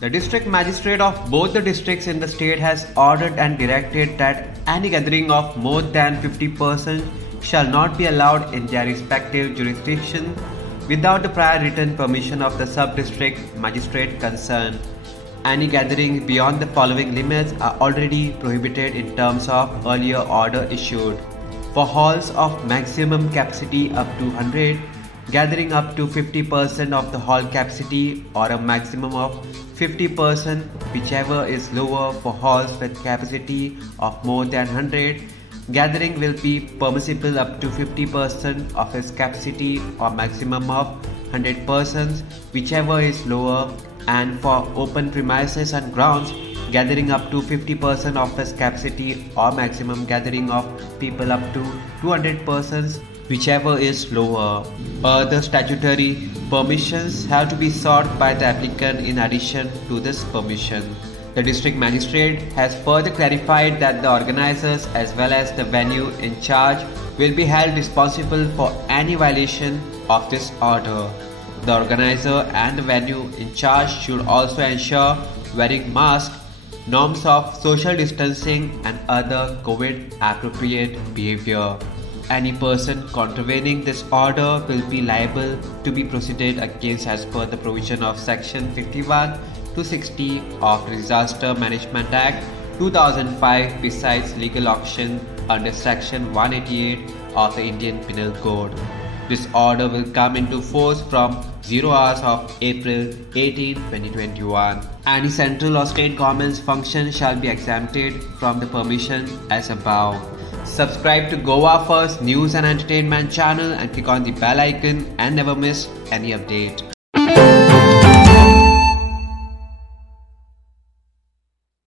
The district magistrate of both the districts in the state has ordered and directed that any gathering of more than 50% shall not be allowed in their respective jurisdiction without the prior written permission of the sub-district magistrate concerned. Any gatherings beyond the following limits are already prohibited in terms of earlier order issued. For halls of maximum capacity up to 100, gathering up to 50% of the hall capacity or a maximum of 50%, whichever is lower for halls with capacity of more than 100, gathering will be permissible up to 50% of its capacity or maximum of 100 persons, whichever is lower, and for open premises and grounds, gathering up to 50% of its capacity or maximum gathering of people up to 200 persons, whichever is lower. Other statutory permissions have to be sought by the applicant in addition to this permission. The district magistrate has further clarified that the organizers as well as the venue in charge will be held responsible for any violation of this order. The organizer and the venue in charge should also ensure wearing masks, norms of social distancing and other COVID appropriate behavior. Any person contravening this order will be liable to be proceeded against as per the provision of Section 51 to 60 of the Disaster Management Act 2005 besides legal action under Section 188 of the Indian Penal Code. This order will come into force from 0 hours of April 18, 2021. Any central or state government's function shall be exempted from the permission as above. Subscribe to Goa First News and Entertainment channel and click on the bell icon and never miss any update.